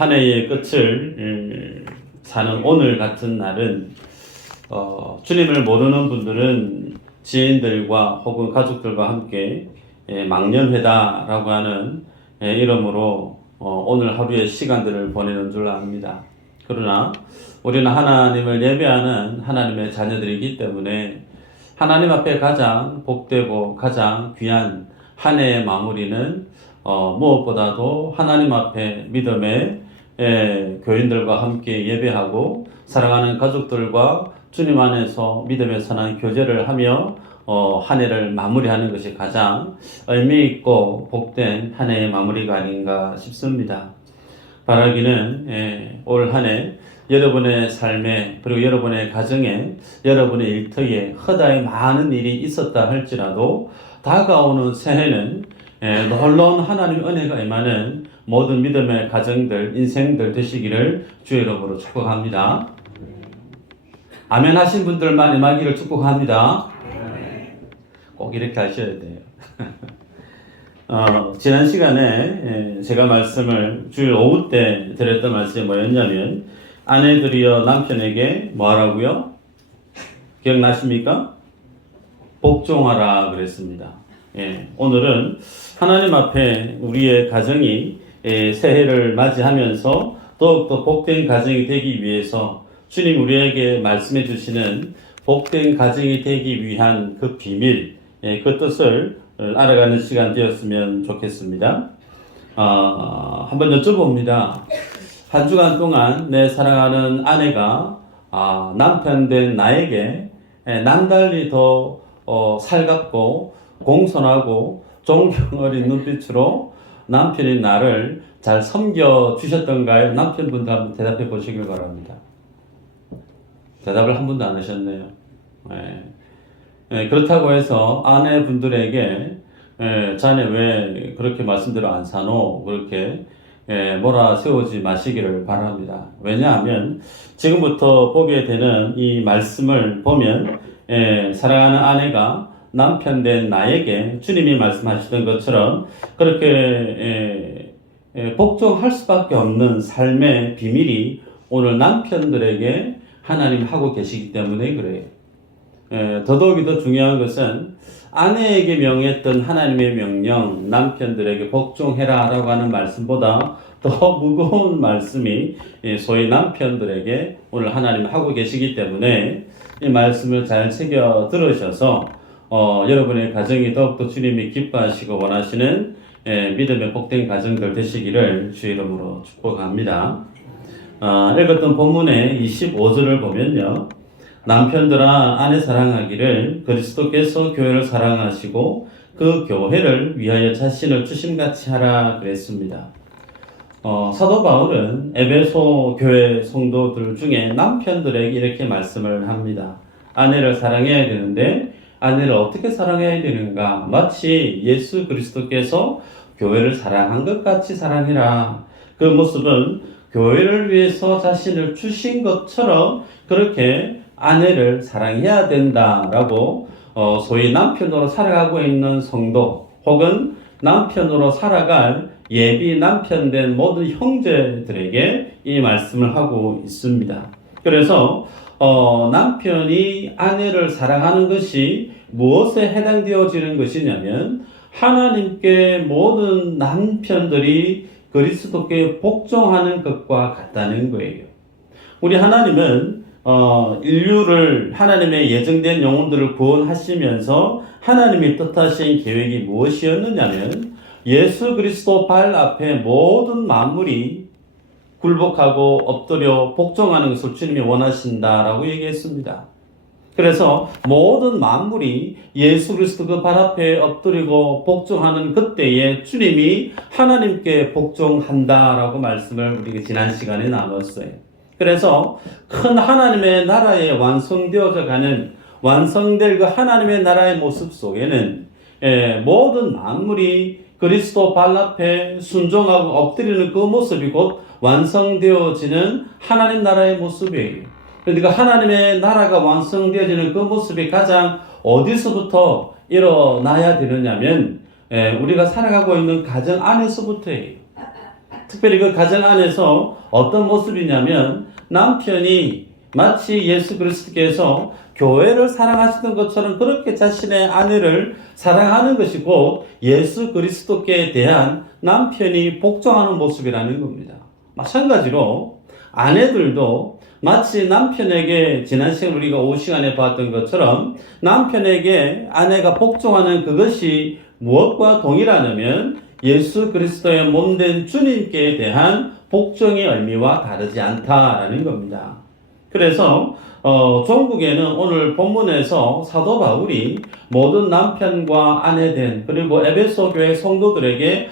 한 해의 끝을 사는 오늘 같은 날은 주님을 모르는 분들은 지인들과 혹은 가족들과 함께 망년회다라고 하는 이름으로 오늘 하루의 시간들을 보내는 줄 압니다. 그러나 우리는 하나님을 예배하는 하나님의 자녀들이기 때문에 하나님 앞에 가장 복되고 가장 귀한 한 해의 마무리는 무엇보다도 하나님 앞에 믿음의 교인들과 함께 예배하고 사랑하는 가족들과 주님 안에서 믿음의 선한 교제를 하며 한 해를 마무리하는 것이 가장 의미 있고 복된 한 해의 마무리가 아닌가 싶습니다. 바라기는 올 한 해 여러분의 삶에 그리고 여러분의 가정에 여러분의 일터에 허다의 많은 일이 있었다 할지라도 다가오는 새해는 놀라운 하나님의 은혜가 임하는 모든 믿음의 가정들, 인생들 되시기를 주의 이름으로 축복합니다. 아멘 하신 분들만 임하기를 축복합니다. 꼭 이렇게 하셔야 돼요. 지난 시간에 제가 말씀을 주일 오후 때 드렸던 말씀이 뭐였냐면 아내들이여 남편에게 뭐 하라고요? 기억나십니까? 복종하라 그랬습니다. 오늘은 하나님 앞에 우리의 가정이 새해를 맞이하면서 더욱더 복된 가정이 되기 위해서 주님 우리에게 말씀해 주시는 복된 가정이 되기 위한 그 비밀, 그 뜻을 알아가는 시간 되었으면 좋겠습니다. 한번 여쭤봅니다. 한 주간 동안 내 사랑하는 아내가 남편 된 나에게 남달리 더 살갑고 공손하고 존경 어린 눈빛으로 남편인 나를 잘 섬겨주셨던가요? 남편분들 한번 대답해 보시길 바랍니다. 대답을 한 번도 안 하셨네요. 그렇다고 해서 아내분들에게 자네 왜 그렇게 말씀대로 안 사노? 그렇게 몰아세우지 마시기를 바랍니다. 왜냐하면 지금부터 보게 되는 이 말씀을 보면 사랑하는 아내가 남편 된 나에게 주님이 말씀하시던 것처럼 그렇게 복종할 수밖에 없는 삶의 비밀이 오늘 남편들에게 하나님 하고 계시기 때문에 그래요. 더더욱이 더 중요한 것은 아내에게 명했던 하나님의 명령, 남편들에게 복종해라 라고 하는 말씀보다 더 무거운 말씀이 소위 남편들에게 오늘 하나님 하고 계시기 때문에 이 말씀을 잘 새겨 들으셔서 여러분의 가정이 더욱더 주님이 기뻐하시고 원하시는 믿음의 복된 가정들 되시기를 주의 이름으로 축복합니다. 읽었던 본문의 25절을 보면요. 남편들아 아내 사랑하기를 그리스도께서 교회를 사랑하시고 그 교회를 위하여 자신을 주심같이 하라 그랬습니다. 사도 바울은 에베소 교회 성도들 중에 남편들에게 이렇게 말씀을 합니다. 아내를 사랑해야 되는데 아내를 어떻게 사랑해야 되는가? 마치 예수 그리스도께서 교회를 사랑한 것 같이 사랑해라. 그 모습은 교회를 위해서 자신을 주신 것처럼 그렇게 아내를 사랑해야 된다라고 소위 남편으로 살아가고 있는 성도 혹은 남편으로 살아갈 예비 남편 된 모든 형제들에게 이 말씀을 하고 있습니다. 그래서 남편이 아내를 사랑하는 것이 무엇에 해당되어지는 것이냐면 하나님께 모든 남편들이 그리스도께 복종하는 것과 같다는 거예요. 우리 하나님은 인류를 하나님의 예정된 영혼들을 구원하시면서 하나님이 뜻하신 계획이 무엇이었느냐면 예수 그리스도 발 앞에 모든 만물이 굴복하고 엎드려 복종하는 것을 주님이 원하신다라고 얘기했습니다. 그래서 모든 만물이 예수 그리스도 그 발 앞에 엎드리고 복종하는 그때에 주님이 하나님께 복종한다라고 말씀을 우리가 지난 시간에 나눴어요. 그래서 큰 하나님의 나라에 완성되어져 가는 완성될 그 하나님의 나라의 모습 속에는 모든 만물이 그리스도 발 앞에 순종하고 엎드리는 그 모습이 곧 완성되어지는 하나님 나라의 모습이에요. 그러니까 하나님의 나라가 완성되어지는 그 모습이 가장 어디서부터 일어나야 되느냐면 우리가 살아가고 있는 가정 안에서부터예요. 특별히 그 가정 안에서 어떤 모습이냐면 남편이 마치 예수 그리스도께서 교회를 사랑하시던 것처럼 그렇게 자신의 아내를 사랑하는 것이 곧 예수 그리스도께 대한 남편이 복종하는 모습이라는 겁니다. 마찬가지로 아내들도 마치 남편에게 지난 시간 우리가 오후 시간에 봤던 것처럼 남편에게 아내가 복종하는 그것이 무엇과 동일하냐면 예수 그리스도의 몸된 주님께 대한 복종의 의미와 다르지 않다라는 겁니다. 그래서 종국에는 오늘 본문에서 사도 바울이 모든 남편과 아내된 그리고 에베소 교회 성도들에게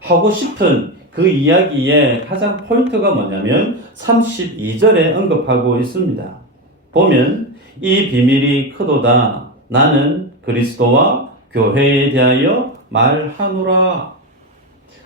하고 싶은 그 이야기의 가장 포인트가 뭐냐면 32절에 언급하고 있습니다. 보면 이 비밀이 크도다 나는 그리스도와 교회에 대하여 말하노라.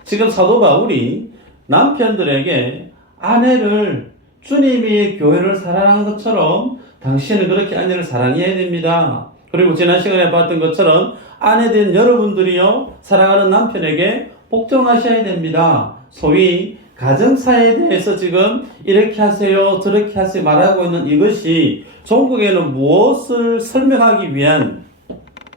지금 사도 바울이 남편들에게 아내를 주님이 교회를 사랑하는 것처럼 당신은 그렇게 아내를 사랑해야 됩니다. 그리고 지난 시간에 봤던 것처럼 아내된 여러분들이요 사랑하는 남편에게 복종하셔야 됩니다. 소위 가정사에 대해서 지금 이렇게 하세요 저렇게 하세요 말하고 있는 이것이 종국에는 무엇을 설명하기 위한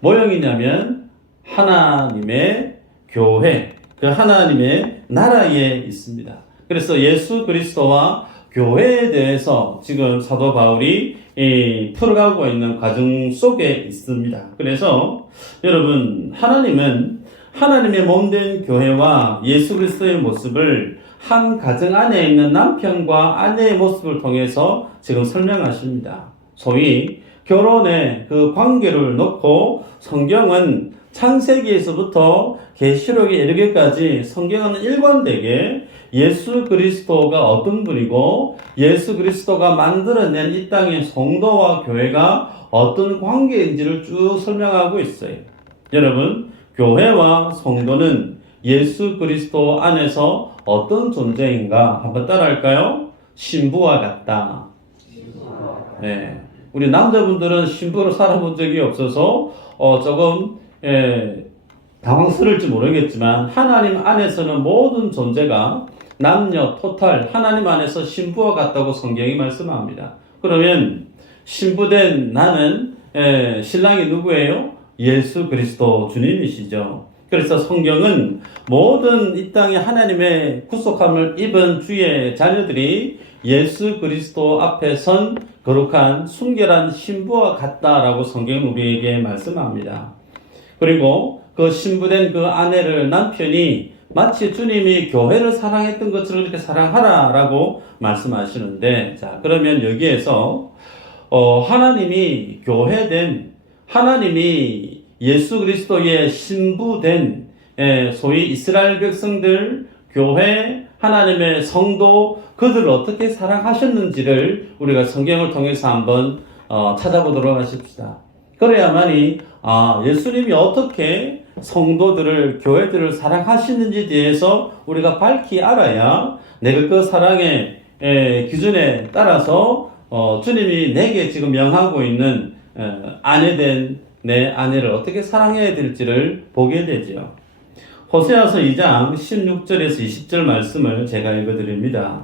모형이냐면 하나님의 교회, 그 하나님의 나라에 있습니다. 그래서 예수 그리스도와 교회에 대해서 지금 사도 바울이 풀어가고 있는 과정 속에 있습니다. 그래서 여러분 하나님은 하나님의 몸된 교회와 예수 그리스도의 모습을 한 가정 안에 있는 남편과 아내의 모습을 통해서 지금 설명하십니다. 소위 결혼의 그 관계를 놓고 성경은 창세기에서부터 계시록에 이르기까지 성경은 일관되게 예수 그리스도가 어떤 분이고 예수 그리스도가 만들어낸 이 땅의 성도와 교회가 어떤 관계인지를 쭉 설명하고 있어요. 여러분, 교회와 성도는 예수 그리스도 안에서 어떤 존재인가 한번 따라할까요? 신부와 같다. 네. 우리 남자분들은 신부로 살아본 적이 없어서 조금 당황스러울지 모르겠지만 하나님 안에서는 모든 존재가 남녀 토탈 하나님 안에서 신부와 같다고 성경이 말씀합니다. 그러면 신부된 나는 신랑이 누구예요? 예수 그리스도 주님이시죠. 그래서 성경은 모든 이 땅에 하나님의 구속함을 입은 주의 자녀들이 예수 그리스도 앞에 선 거룩한 순결한 신부와 같다라고 성경은 우리에게 말씀합니다. 그리고 그 신부된 그 아내를 남편이 마치 주님이 교회를 사랑했던 것처럼 이렇게 사랑하라라고 말씀하시는데, 자, 그러면 여기에서 하나님이 교회된 하나님이 예수 그리스도의 신부된 소위 이스라엘 백성들, 교회, 하나님의 성도, 그들을 어떻게 사랑하셨는지를 우리가 성경을 통해서 한번 찾아보도록 하십시다. 그래야만이 예수님이 어떻게 성도들을, 교회들을 사랑하시는지에 대해서 우리가 밝히 알아야 내가 그 사랑의 기준에 따라서 주님이 내게 지금 명하고 있는 아내된 내 아내를 어떻게 사랑해야 될지를 보게 되죠. 호세아서 2장 16절에서 20절 말씀을 제가 읽어드립니다.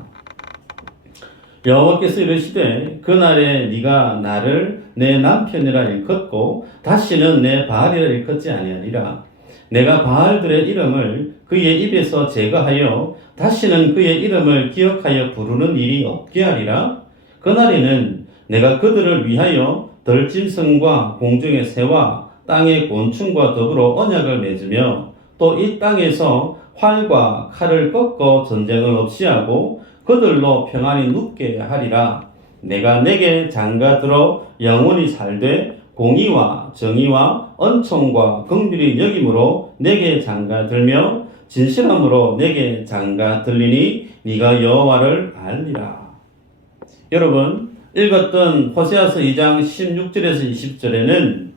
여호와께서 이르시되 그날에 네가 나를 내 남편이라 일컫고 다시는 내 바알이라 일컫지 아니하리라. 내가 바알들의 이름을 그의 입에서 제거하여 다시는 그의 이름을 기억하여 부르는 일이 없게 하리라. 그날에는 내가 그들을 위하여 들짐승과 공중의 새와 땅의 곤충과 더불어 언약을 맺으며 또 이 땅에서 활과 칼을 꺾어 전쟁을 없이 하고 그들로 평안히 눕게 하리라. 내가 내게 장가들어 영원히 살되 공의와 정의와 은총과 긍휼이 여김으로 내게 장가들며 진실함으로 내게 장가들리니 네가 여호와를 알리라. 여러분 읽었던 호세아서 2장 16절에서 20절에는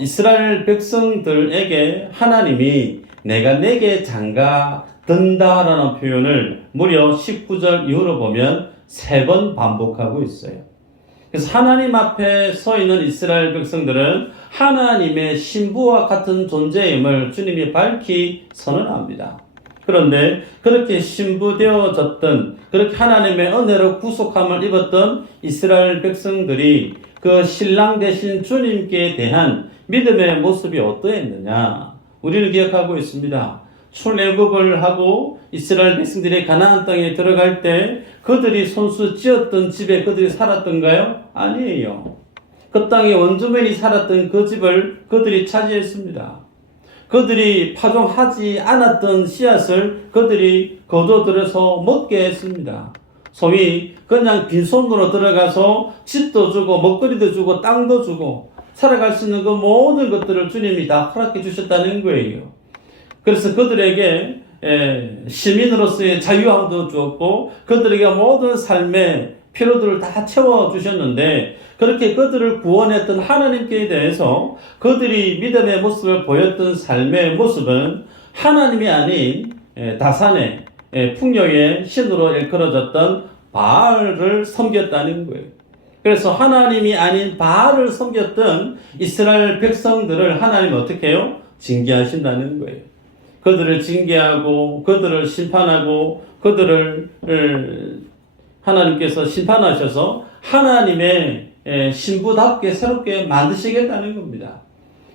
이스라엘 백성들에게 하나님이 내가 내게 장가든다라는 표현을 무려 19절 이후로 보면 3번 반복하고 있어요. 그래서 하나님 앞에 서 있는 이스라엘 백성들은 하나님의 신부와 같은 존재임을 주님이 밝히 선언합니다. 그런데 그렇게 신부되어졌던, 그렇게 하나님의 은혜로 구속함을 입었던 이스라엘 백성들이 그 신랑 되신 주님께 대한 믿음의 모습이 어떠했느냐? 우리는 기억하고 있습니다. 출애굽을 하고 이스라엘 백성들이 가나안 땅에 들어갈 때 그들이 손수 지었던 집에 그들이 살았던가요? 아니에요. 그 땅에 원주민이 살았던 그 집을 그들이 차지했습니다. 그들이 파종하지 않았던 씨앗을 그들이 거둬들여서 먹게 했습니다. 소위 그냥 빈손으로 들어가서 집도 주고 먹거리도 주고 땅도 주고 살아갈 수 있는 그 모든 것들을 주님이 다 허락해 주셨다는 거예요. 그래서 그들에게 시민으로서의 자유함도 주었고 그들에게 모든 삶의 필요들을 다 채워주셨는데, 그렇게 그들을 구원했던 하나님께 대해서 그들이 믿음의 모습을 보였던 삶의 모습은 하나님이 아닌 다산의 풍요의 신으로 일컬어졌던 바알을 섬겼다는 거예요. 그래서 하나님이 아닌 바알을 섬겼던 이스라엘 백성들을 하나님은 어떻게 해요? 징계하신다는 거예요. 그들을 징계하고 그들을 심판하고 그들을 하나님께서 심판하셔서 하나님의 신부답게 새롭게 만드시겠다는 겁니다.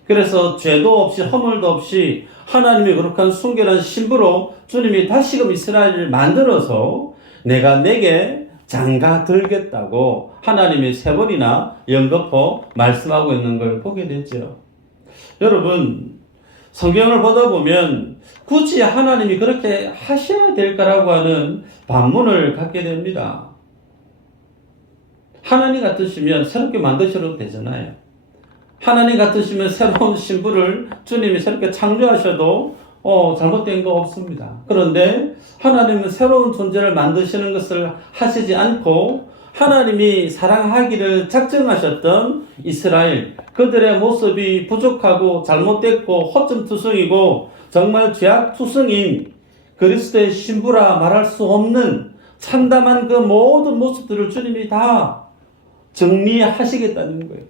그래서 죄도 없이 허물도 없이 하나님의 거룩한 순결한 신부로 주님이 다시금 이스라엘을 만들어서 내가 내게 장가 들겠다고 하나님이 3번이나 연거푸 말씀하고 있는 걸 보게 되죠. 여러분, 성경을 보다 보면 굳이 하나님이 그렇게 하셔야 될까라고 하는 반문을 갖게 됩니다. 하나님 같으시면 새롭게 만드셔도 되잖아요. 하나님 같으시면 새로운 신부를 주님이 새롭게 창조하셔도 잘못된 거 없습니다. 그런데 하나님은 새로운 존재를 만드시는 것을 하시지 않고 하나님이 사랑하기를 작정하셨던 이스라엘, 그들의 모습이 부족하고 잘못됐고 허점투성이고 정말 죄악투성인 그리스도의 신부라 말할 수 없는 참담한 그 모든 모습들을 주님이 다 정리하시겠다는 거예요.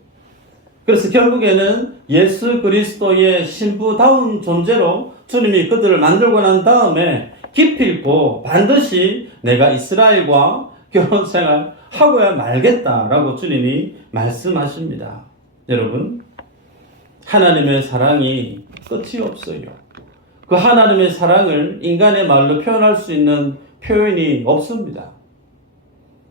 그래서 결국에는 예수 그리스도의 신부다운 존재로 주님이 그들을 만들고 난 다음에 기필코 반드시 내가 이스라엘과 결혼생활 하고야 말겠다라고 주님이 말씀하십니다. 여러분, 하나님의 사랑이 끝이 없어요. 그 하나님의 사랑을 인간의 말로 표현할 수 있는 표현이 없습니다.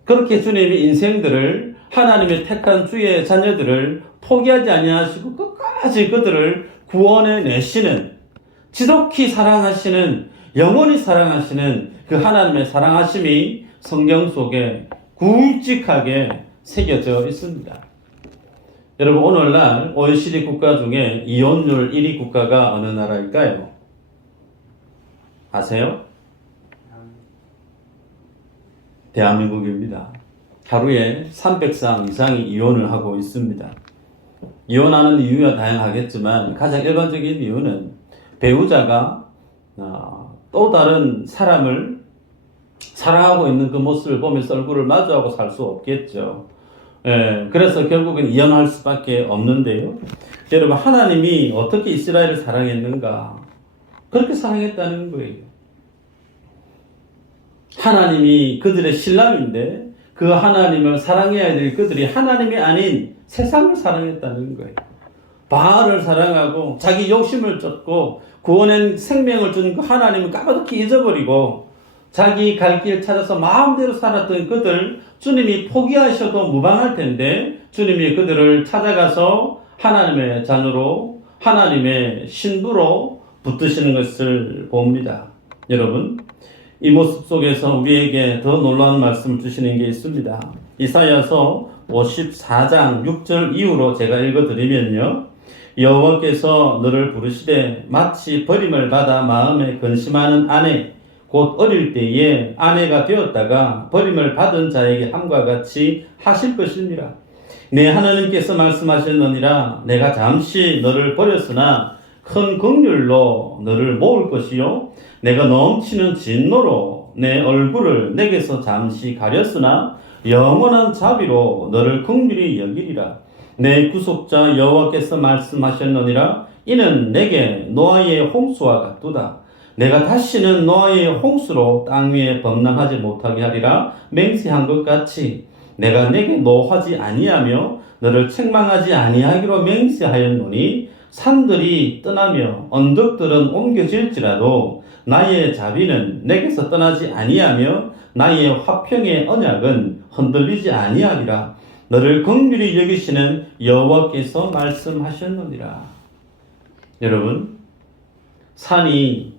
그렇게 주님이 인생들을, 하나님의 택한 주의 자녀들을 포기하지 아니하시고 끝까지 그들을 구원해 내시는, 지독히 사랑하시는, 영원히 사랑하시는 그 하나님의 사랑하심이 성경 속에 굵직하게 새겨져 있습니다. 여러분, 오늘날 OECD 국가 중에 이혼율 1위 국가가 어느 나라일까요? 아세요? 대한민국입니다. 하루에 300상 이상이 이혼을 하고 있습니다. 이혼하는 이유가 다양하겠지만 가장 일반적인 이유는 배우자가 또 다른 사람을 사랑하고 있는 그 모습을 보면서 얼굴을 마주하고 살 수 없겠죠. 그래서 결국은 이혼할 수밖에 없는데요. 여러분, 하나님이 어떻게 이스라엘을 사랑했는가? 그렇게 사랑했다는 거예요. 하나님이 그들의 신랑인데 그 하나님을 사랑해야 될 그들이 하나님이 아닌 세상을 사랑했다는 거예요. 바알을 사랑하고 자기 욕심을 쫓고 구원의 생명을 준 그 하나님을 까마득히 잊어버리고 자기 갈 길 찾아서 마음대로 살았던 그들, 주님이 포기하셔도 무방할 텐데 주님이 그들을 찾아가서 하나님의 자녀로, 하나님의 신부로 붙드시는 것을 봅니다. 여러분, 이 모습 속에서 우리에게 더 놀라운 말씀을 주시는 게 있습니다. 이사야서 54장 6절 이후로 제가 읽어드리면요, 여호와께서 너를 부르시되 마치 버림을 받아 마음에 근심하는 아내, 곧 어릴 때에 아내가 되었다가 버림을 받은 자에게 함과 같이 하실 것입니다. 내 하나님께서 말씀하셨느니라. 내가 잠시 너를 버렸으나 큰 긍휼로 너를 모을 것이요, 내가 넘치는 진노로 내 얼굴을 내게서 잠시 가렸으나 영원한 자비로 너를 긍휼히 여기리라. 내 구속자 여호와께서 말씀하셨느니라. 이는 내게 노아의 홍수와 같도다. 내가 다시는 너의 홍수로 땅 위에 범람하지 못하게 하리라 맹세한 것 같이 내가 내게 노하지 아니하며 너를 책망하지 아니하기로 맹세하였노니 산들이 떠나며 언덕들은 옮겨질지라도 나의 자비는 내게서 떠나지 아니하며 나의 화평의 언약은 흔들리지 아니하리라. 너를 긍휼히 여기시는 여호와께서 말씀하셨느니라. 여러분, 산이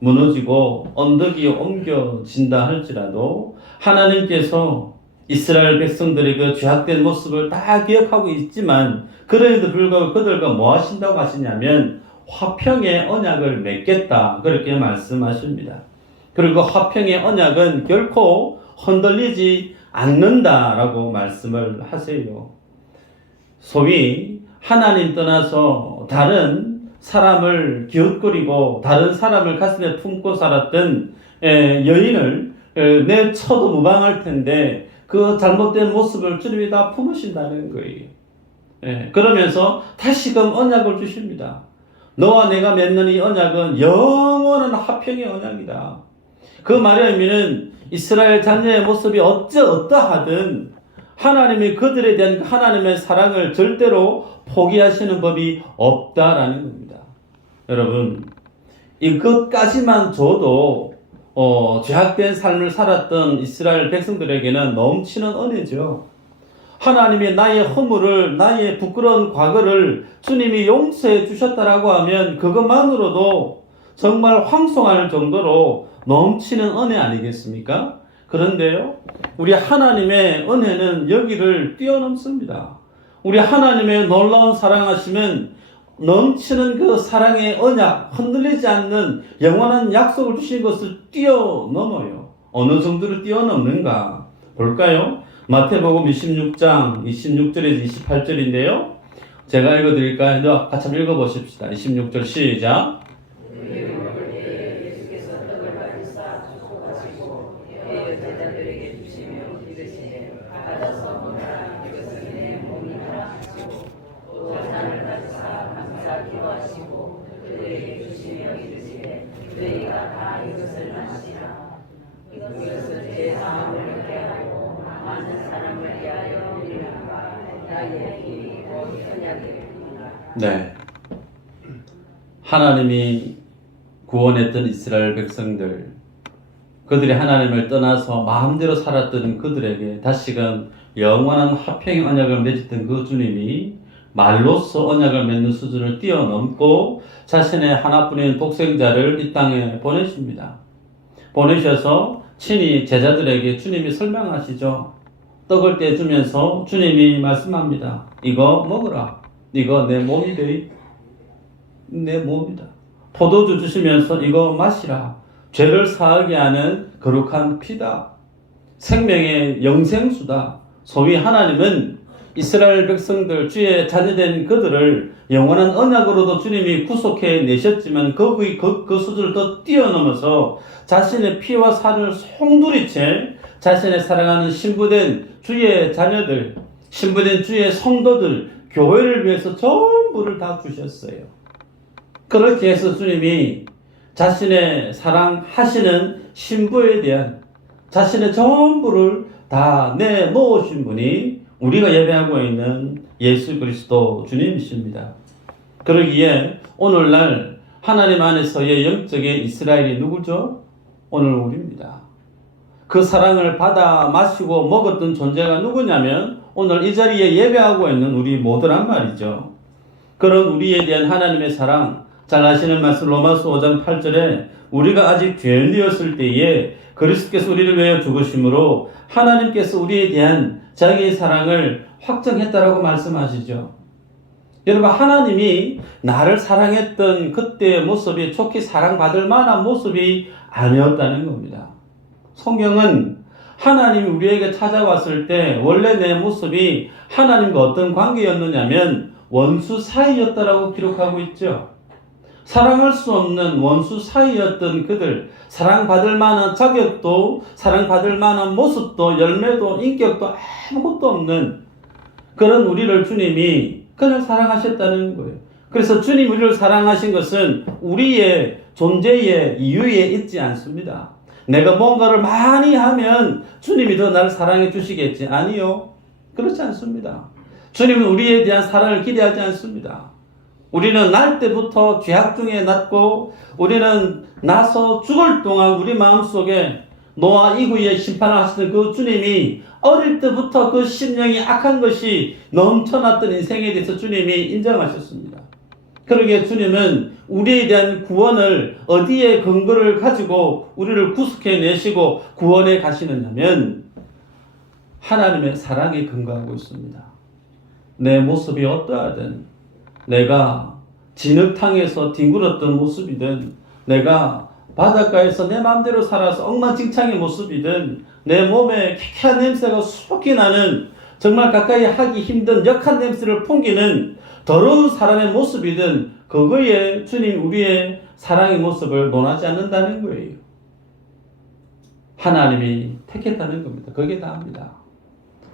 무너지고 언덕이 옮겨진다 할지라도 하나님께서 이스라엘 백성들의 그 죄악된 모습을 다 기억하고 있지만 그럼에도 불구하고 그들과 뭐 하신다고 하시냐면 화평의 언약을 맺겠다 그렇게 말씀하십니다. 그리고 화평의 언약은 결코 흔들리지 않는다라고 말씀을 하세요. 소위 하나님 떠나서 다른 사람을 기웃거리고 다른 사람을 가슴에 품고 살았던 여인을 내쳐도 무방할 텐데 그 잘못된 모습을 주님이 다 품으신다는 거예요. 그러면서 다시금 언약을 주십니다. 너와 내가 맺는 이 언약은 영원한 화평의 언약이다. 그 말의 의미는 이스라엘 자녀의 모습이 어떠하든 하나님이 그들에 대한 하나님의 사랑을 절대로 포기하시는 법이 없다라는 겁니다. 여러분, 이것까지만 줘도 죄악된 삶을 살았던 이스라엘 백성들에게는 넘치는 은혜죠. 하나님이 나의 허물을, 나의 부끄러운 과거를 주님이 용서해 주셨다라고 하면 그것만으로도 정말 황송할 정도로 넘치는 은혜 아니겠습니까? 그런데요, 우리 하나님의 은혜는 여기를 뛰어넘습니다. 우리 하나님의 놀라운 사랑하심은 넘치는 그 사랑의 언약, 흔들리지 않는 영원한 약속을 주신 것을 뛰어넘어요. 어느 정도로 뛰어넘는가 볼까요? 마태복음 26장 26절에서 28절인데요. 제가 읽어드릴까요? 같이 한번 읽어보십시다. 26절 시작. 네. 하나님이 구원했던 이스라엘 백성들, 그들이 하나님을 떠나서 마음대로 살았던 그들에게 다시금 영원한 화평의 언약을 맺었던 그 주님이 말로써 언약을 맺는 수준을 뛰어넘고 자신의 하나뿐인 독생자를 이 땅에 보내십니다. 보내셔서 친히 제자들에게 주님이 설명하시죠. 떡을 떼주면서 주님이 말씀합니다. 이거 먹으라. 이거 내 몸이 내 몸이다. 포도주 주시면서 이거 마시라. 죄를 사하게 하는 거룩한 피다. 생명의 영생수다. 소위 하나님은 이스라엘 백성들, 주의 자녀된 그들을 영원한 언약으로도 주님이 구속해 내셨지만 그 수준을 더 뛰어넘어서 자신의 피와 살을 송두리째 자신의 사랑하는 신부된 주의 자녀들, 신부된 주의 성도들, 교회를 위해서 전부를 다 주셨어요. 그렇게 해서 주님이 자신의 사랑하시는 신부에 대한 자신의 전부를 다 내놓으신 분이 우리가 예배하고 있는 예수 그리스도 주님이십니다. 그러기에 오늘날 하나님 안에서의 영적인 이스라엘이 누구죠? 오늘 우리입니다. 그 사랑을 받아 마시고 먹었던 존재가 누구냐면 오늘 이 자리에 예배하고 있는 우리 모두란 말이죠. 그런 우리에 대한 하나님의 사랑, 잘 아시는 말씀 로마서 5장 8절에 우리가 아직 죄인이었을 때에 그리스도께서 우리를 위하여 죽으심으로 하나님께서 우리에 대한 자기의 사랑을 확정했다라고 말씀하시죠. 여러분, 하나님이 나를 사랑했던 그때의 모습이 좋게 사랑받을 만한 모습이 아니었다는 겁니다. 성경은 하나님이 우리에게 찾아왔을 때 원래 내 모습이 하나님과 어떤 관계였느냐면 원수 사이였다라고 기록하고 있죠. 사랑할 수 없는 원수 사이였던 그들, 사랑받을 만한 자격도, 사랑받을 만한 모습도, 열매도, 인격도 아무것도 없는 그런 우리를 주님이 그냥 사랑하셨다는 거예요. 그래서 주님 우리를 사랑하신 것은 우리의 존재의 이유에 있지 않습니다. 내가 뭔가를 많이 하면 주님이 더 나를 사랑해 주시겠지. 아니요. 그렇지 않습니다. 주님은 우리에 대한 사랑을 기대하지 않습니다. 우리는 날 때부터 죄악 중에 났고 우리는 나서 죽을 동안 우리 마음속에 노아 이후에 심판을 하시는 그 주님이 어릴 때부터 그 심령이 악한 것이 넘쳐났던 인생에 대해서 주님이 인정하셨습니다. 그러기에 주님은 우리에 대한 구원을 어디에 근거를 가지고 우리를 구속해내시고 구원해 가시느냐면 하나님의 사랑에 근거하고 있습니다. 내 모습이 어떠하든 내가 진흙탕에서 뒹굴었던 모습이든 내가 바닷가에서 내 마음대로 살아서 엉망진창의 모습이든 내 몸에 쾌쾌한 냄새가 수북히 나는 정말 가까이 하기 힘든 역한 냄새를 풍기는 더러운 사람의 모습이든 그거에 주님 우리의 사랑의 모습을 논하지 않는다는 거예요. 하나님이 택했다는 겁니다. 그게 다입니다.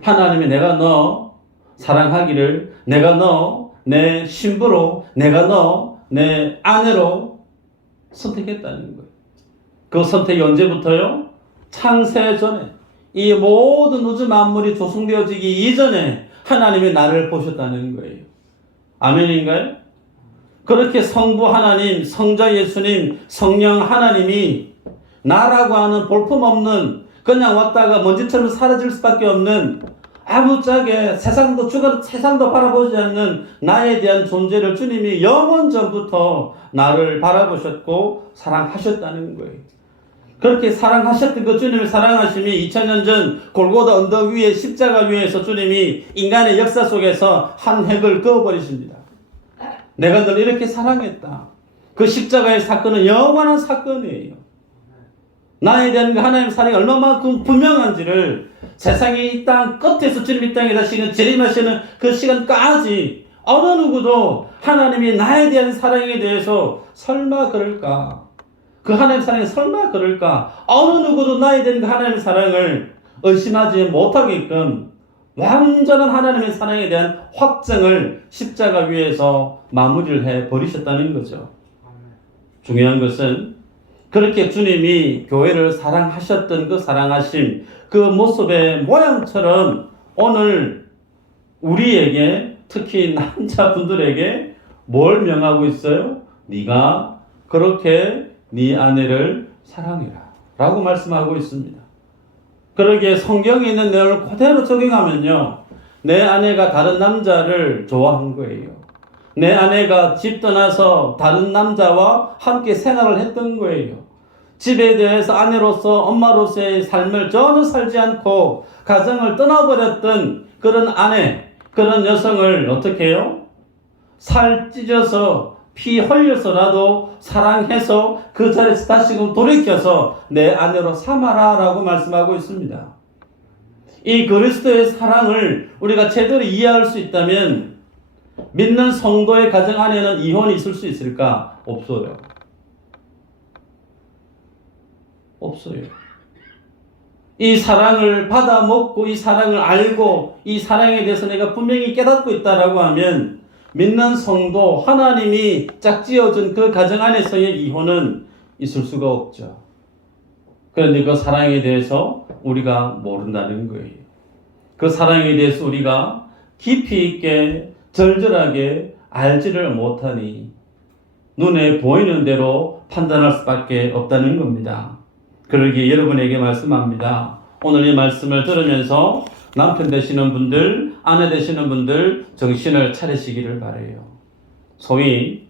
하나님이 내가 너 사랑하기를 내가 너 내 신부로 내가 너 내 아내로 선택했다는 거예요. 그 선택이 언제부터요? 창세 전에 이 모든 우주 만물이 조성되어지기 이전에 하나님이 나를 보셨다는 거예요. 아멘인가요? 그렇게 성부 하나님, 성자 예수님, 성령 하나님이 나라고 하는 볼품없는 그냥 왔다가 먼지처럼 사라질 수밖에 없는 아무짝에 세상도 바라보지 않는 나에 대한 존재를 주님이 영원 전부터 나를 바라보셨고 사랑하셨다는 거예요. 그렇게 사랑하셨던 그 주님의 사랑하심이 2000년 전 골고다 언덕 위에 십자가 위에서 주님이 인간의 역사 속에서 한 획을 그어버리십니다. 내가 널 이렇게 사랑했다. 그 십자가의 사건은 영원한 사건이에요. 나에 대한 그 하나님의 사랑이 얼마만큼 분명한지를 세상이 이 땅 끝에서 주님 이 땅에 다시는 재림하시는 그 시간까지 어느 누구도 하나님이 나에 대한 사랑에 대해서 설마 그럴까? 그 하나님의 사랑이 설마 그럴까? 어느 누구도 나에 대한 그 하나님의 사랑을 의심하지 못하게끔 완전한 하나님의 사랑에 대한 확증을 십자가 위에서 마무리를 해버리셨다는 거죠. 중요한 것은 그렇게 주님이 교회를 사랑하셨던 그 사랑하심, 그 모습의 모양처럼 오늘 우리에게 특히 남자분들에게 뭘 명하고 있어요? 네가 그렇게 네 아내를 사랑해라 라고 말씀하고 있습니다. 그러기에 성경에 있는 내용을 그대로 적용하면요, 내 아내가 다른 남자를 좋아한 거예요. 내 아내가 집 떠나서 다른 남자와 함께 생활을 했던 거예요. 집에 대해서 아내로서 엄마로서의 삶을 전혀 살지 않고 가정을 떠나버렸던 그런 아내, 그런 여성을 어떻게 해요? 살 찢어서 피 흘려서라도 사랑해서 그 자리에서 다시금 돌이켜서 내 아내로 삼아라 라고 말씀하고 있습니다. 이 그리스도의 사랑을 우리가 제대로 이해할 수 있다면 믿는 성도의 가정 안에는 이혼이 있을 수 있을까? 없어요. 없어요. 이 사랑을 받아 먹고 이 사랑을 알고 이 사랑에 대해서 내가 분명히 깨닫고 있다라고 하면 믿는 성도, 하나님이 짝지어준 그 가정 안에서의 이혼은 있을 수가 없죠. 그런데 그 사랑에 대해서 우리가 모른다는 거예요. 그 사랑에 대해서 우리가 깊이 있게 절절하게 알지를 못하니 눈에 보이는 대로 판단할 수밖에 없다는 겁니다. 그러기에 여러분에게 말씀합니다. 오늘 이 말씀을 들으면서 남편 되시는 분들, 아내 되시는 분들 정신을 차리시기를 바라요. 소위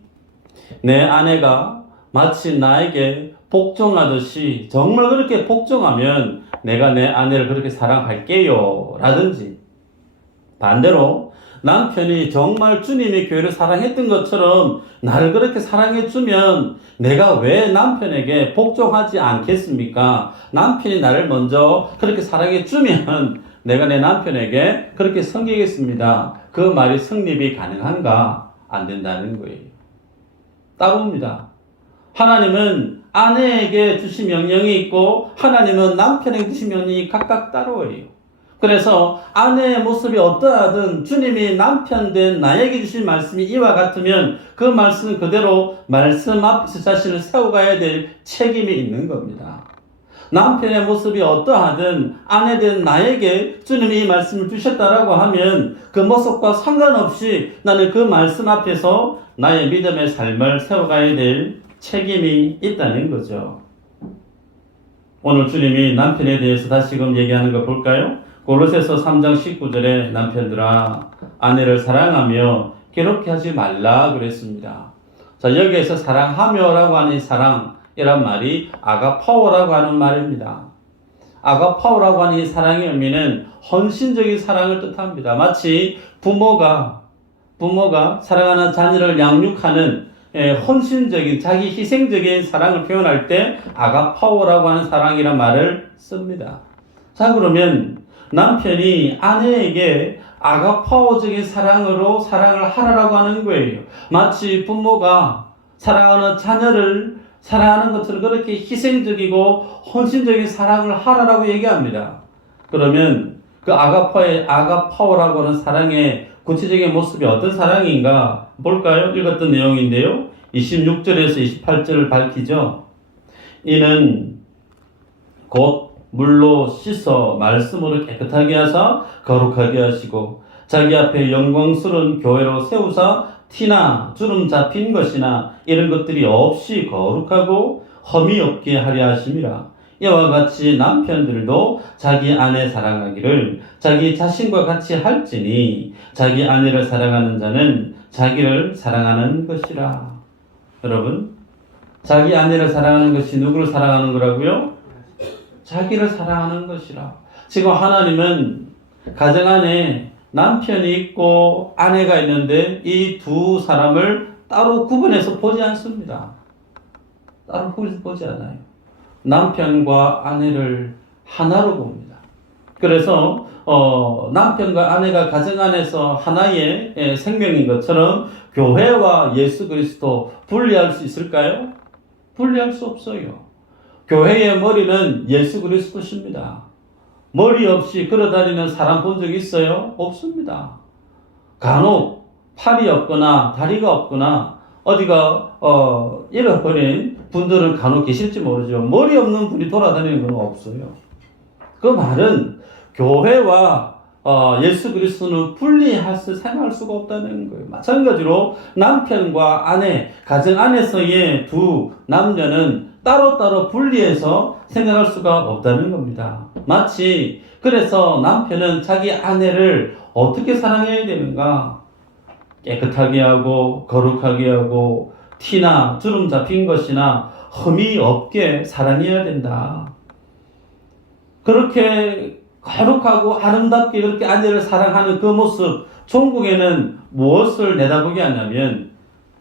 내 아내가 마치 나에게 복종하듯이 정말 그렇게 복종하면 내가 내 아내를 그렇게 사랑할게요 라든지, 반대로 남편이 정말 주님의 교회를 사랑했던 것처럼 나를 그렇게 사랑해주면 내가 왜 남편에게 복종하지 않겠습니까? 남편이 나를 먼저 그렇게 사랑해주면 내가 내 남편에게 그렇게 섬기겠습니다. 그 말이 성립이 가능한가? 안 된다는 거예요. 따로입니다. 하나님은 아내에게 주신 명령이 있고 하나님은 남편에게 주신 명령이 각각 따로예요. 그래서 아내의 모습이 어떠하든 주님이 남편 된 나에게 주신 말씀이 이와 같으면 그 말씀 그대로 말씀 앞에서 자신을 세워가야 될 책임이 있는 겁니다. 남편의 모습이 어떠하든 아내 된 나에게 주님이 이 말씀을 주셨다라고 하면 그 모습과 상관없이 나는 그 말씀 앞에서 나의 믿음의 삶을 세워가야 될 책임이 있다는 거죠. 오늘 주님이 남편에 대해서 다시금 얘기하는 거 볼까요? 골로새서 3장 19절에 남편들아 아내를 사랑하며 괴롭게 하지 말라 그랬습니다. 자, 여기에서 사랑하며라고 하는 사랑이란 말이 아가파오라고 하는 말입니다. 아가파오라고 하는 이 사랑의 의미는 헌신적인 사랑을 뜻합니다. 마치 부모가 사랑하는 자녀를 양육하는 헌신적인 자기 희생적인 사랑을 표현할 때 아가파오라고 하는 사랑이란 말을 씁니다. 자, 그러면 남편이 아내에게 아가파오적인 사랑으로 사랑을 하라고 하는 거예요. 마치 부모가 사랑하는 자녀를 사랑하는 것처럼 그렇게 희생적이고 헌신적인 사랑을 하라고 얘기합니다. 그러면 그 아가파오라고 하는 사랑의 구체적인 모습이 어떤 사랑인가 볼까요? 읽었던 내용인데요. 26절에서 28절을 밝히죠. 이는 곧 물로 씻어 말씀으로 깨끗하게 하사 거룩하게 하시고 자기 앞에 영광스러운 교회로 세우사 티나 주름 잡힌 것이나 이런 것들이 없이 거룩하고 험이 없게 하려 하심이라. 이와 같이 남편들도 자기 아내 사랑하기를 자기 자신과 같이 할지니 자기 아내를 사랑하는 자는 자기를 사랑하는 것이라. 여러분, 자기 아내를 사랑하는 것이 누구를 사랑하는 거라고요? 자기를 사랑하는 것이라. 지금 하나님은 가정 안에 남편이 있고 아내가 있는데 이 두 사람을 따로 구분해서 보지 않습니다. 따로 구분해서 보지 않아요. 남편과 아내를 하나로 봅니다. 그래서 남편과 아내가 가정 안에서 하나의 생명인 것처럼 교회와 예수 그리스도 분리할 수 있을까요? 분리할 수 없어요. 교회의 머리는 예수 그리스도십니다. 머리 없이 걸어다니는 사람 본 적 있어요? 없습니다. 간혹 팔이 없거나 다리가 없거나 어디가 잃어버린 분들은 간혹 계실지 모르죠. 머리 없는 분이 돌아다니는 건 없어요. 그 말은 교회와 예수 그리스도는 생각할 수가 없다는 거예요. 마찬가지로 남편과 아내, 가정 안에서의 두 남녀는 따로따로 분리해서 생각할 수가 없다는 겁니다. 마치 그래서 남편은 자기 아내를 어떻게 사랑해야 되는가? 깨끗하게 하고 거룩하게 하고 티나 주름 잡힌 것이나 흠이 없게 사랑해야 된다. 그렇게 거룩하고 아름답게 그렇게 아내를 사랑하는 그 모습, 종국에는 무엇을 내다보게 하냐면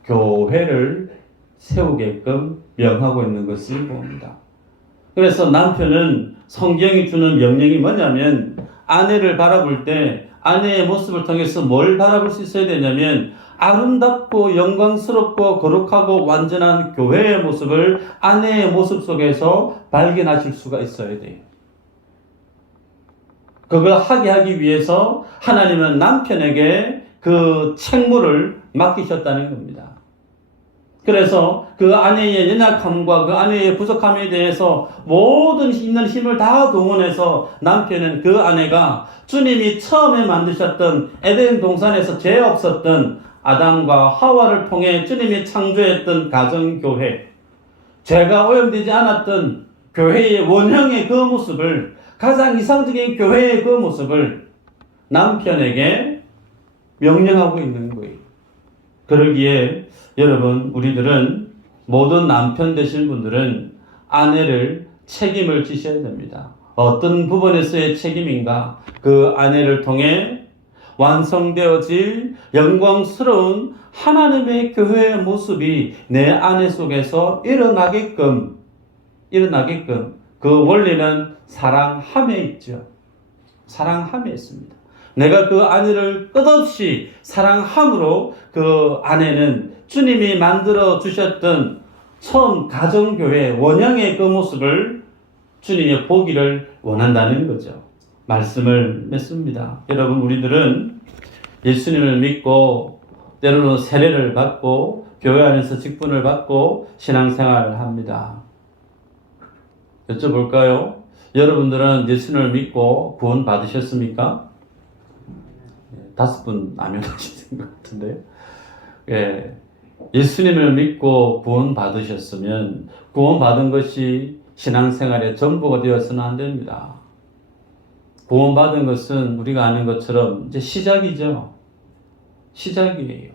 교회를 세우게끔 명하고 있는 것을 봅니다. 그래서 남편은 성경이 주는 명령이 뭐냐면 아내를 바라볼 때 아내의 모습을 통해서 뭘 바라볼 수 있어야 되냐면 아름답고 영광스럽고 거룩하고 완전한 교회의 모습을 아내의 모습 속에서 발견하실 수가 있어야 돼요. 그걸 하게 하기 위해서 하나님은 남편에게 그 책무를 맡기셨다는 겁니다. 그래서 그 아내의 연약함과 그 아내의 부족함에 대해서 모든 있는 힘을 다 동원해서 남편은 그 아내가 주님이 처음에 만드셨던 에덴 동산에서 죄 없었던 아담과 하와를 통해 주님이 창조했던 가정교회, 죄가 오염되지 않았던 교회의 원형의 그 모습을, 가장 이상적인 교회의 그 모습을 남편에게 명령하고 있는 거예요. 그러기에 여러분, 우리들은 모든 남편 되신 분들은 아내를 책임을 지셔야 됩니다. 어떤 부분에서의 책임인가? 그 아내를 통해 완성되어질 영광스러운 하나님의 교회의 모습이 내 아내 속에서 일어나게끔 그 원리는 사랑함에 있죠. 사랑함에 있습니다. 내가 그 아내를 끝없이 사랑함으로 그 아내는 주님이 만들어 주셨던 처음 가정교회 원형의 그 모습을 주님이 보기를 원한다는 거죠. 말씀을 맺습니다. 여러분, 우리들은 예수님을 믿고 때로는 세례를 받고 교회 안에서 직분을 받고 신앙생활을 합니다. 여쭤볼까요? 여러분들은 예수님을 믿고 구원 받으셨습니까? 5분 안 믿으신 것 같은데요. 예수님을 믿고 구원 받으셨으면 구원 받은 것이 신앙생활의 전부가 되어서는 안 됩니다. 구원 받은 것은 우리가 아는 것처럼 이제 시작이죠. 시작이에요.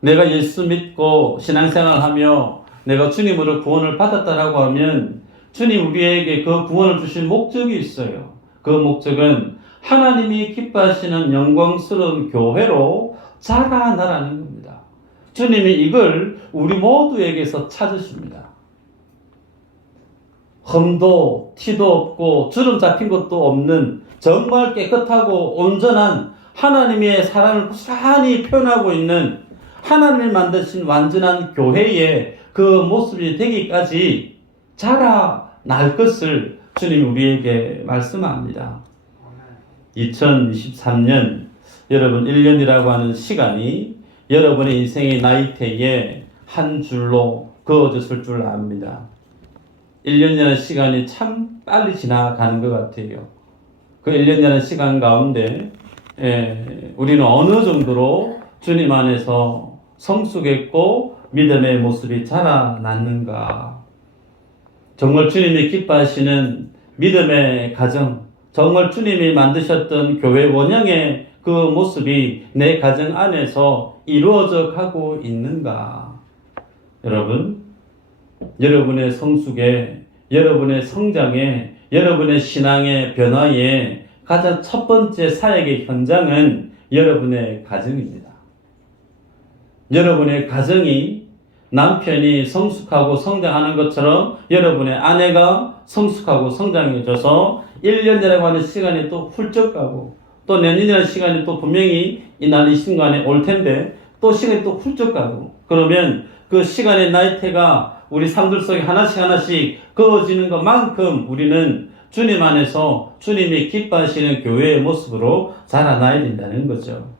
내가 예수 믿고 신앙생활하며 내가 주님으로 구원을 받았다라고 하면 주님 우리에게 그 구원을 주신 목적이 있어요. 그 목적은 하나님이 기뻐하시는 영광스러운 교회로 자라나라는 겁니다. 주님이 이걸 우리 모두에게서 찾으십니다. 흠도 티도 없고 주름 잡힌 것도 없는 정말 깨끗하고 온전한 하나님의 사랑을 고스란히 표현하고 있는 하나님이 만드신 완전한 교회의 그 모습이 되기까지 자라날 것을 주님이 우리에게 말씀합니다. 2023년 여러분 1년이라고 하는 시간이 여러분의 인생의 나이테에 한 줄로 그어졌을 줄 압니다. 1년이라는 시간이 참 빨리 지나가는 것 같아요. 그 1년이라는 시간 가운데 우리는 어느 정도로 주님 안에서 성숙했고 믿음의 모습이 자라났는가. 정말 주님이 기뻐하시는 믿음의 가정, 정말 주님이 만드셨던 교회 원형의 그 모습이 내 가정 안에서 이루어져 가고 있는가. 여러분, 여러분의 성숙에, 여러분의 성장에, 여러분의 신앙의 변화에 가장 첫 번째 사역의 현장은 여러분의 가정입니다. 여러분의 가정이 남편이 성숙하고 성장하는 것처럼 여러분의 아내가 성숙하고 성장해져서 1년이라고 하는 시간이 또 훌쩍 가고 또 내년이라는 시간이 또 분명히 이날 이 순간에 올 텐데 또 시간이 또 훌쩍 가고 그러면 그 시간의 나이테가 우리 삶들 속에 하나씩 그어지는 것만큼 우리는 주님 안에서 주님이 기뻐하시는 교회의 모습으로 자라나야 된다는 거죠.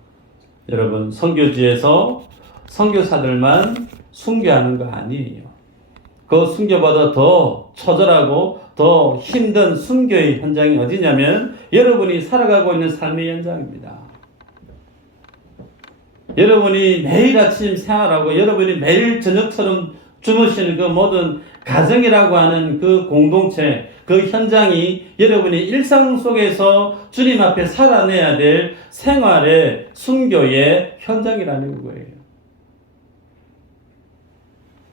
여러분, 선교지에서 선교사들만 순교하는 거 아니에요. 그 순교보다 더 처절하고 더 힘든 순교의 현장이 어디냐면 여러분이 살아가고 있는 삶의 현장입니다. 여러분이 매일 아침 생활하고 여러분이 매일 저녁처럼 주무시는 그 모든 가정이라고 하는 그 공동체, 그 현장이 여러분이 일상 속에서 주님 앞에 살아내야 될 생활의 순교의 현장이라는 거예요.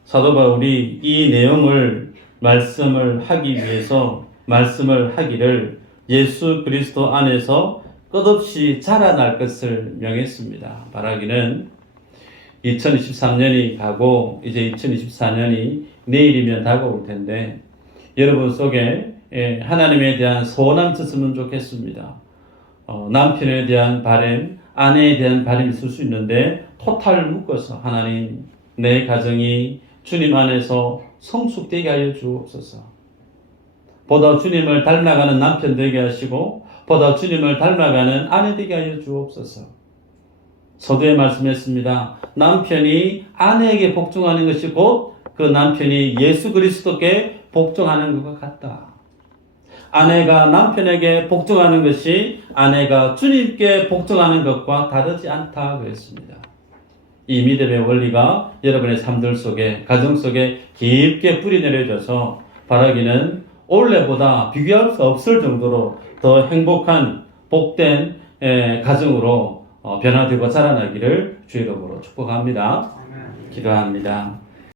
사도 바울이 이 내용을 말씀을 하기 위해서 말씀을 하기를 예수 그리스도 안에서 끝없이 자라날 것을 명했습니다. 바라기는 2023년이 가고 이제 2024년이 내일이면 다가올 텐데 여러분 속에 하나님에 대한 소원함 있었으면 좋겠습니다. 남편에 대한 바람, 아내에 대한 바람이 있을 수 있는데 토탈 묶어서 하나님 내 가정이 주님 안에서 성숙되게 하여 주옵소서. 보다 주님을 닮아가는 남편 되게 하시고 보다 주님을 닮아가는 아내 되게 하여 주옵소서. 서두에 말씀했습니다. 남편이 아내에게 복종하는 것이 곧 그 남편이 예수 그리스도께 복종하는 것과 같다. 아내가 남편에게 복종하는 것이 아내가 주님께 복종하는 것과 다르지 않다 그랬습니다. 이 믿음의 원리가 여러분의 삶들 속에, 가정 속에 깊게 뿌리내려져서 바라기는 올해보다 비교할 수 없을 정도로 더 행복한 복된 가정으로 변화되고 자라나기를 주의 이름으로 축복합니다. 기도합니다.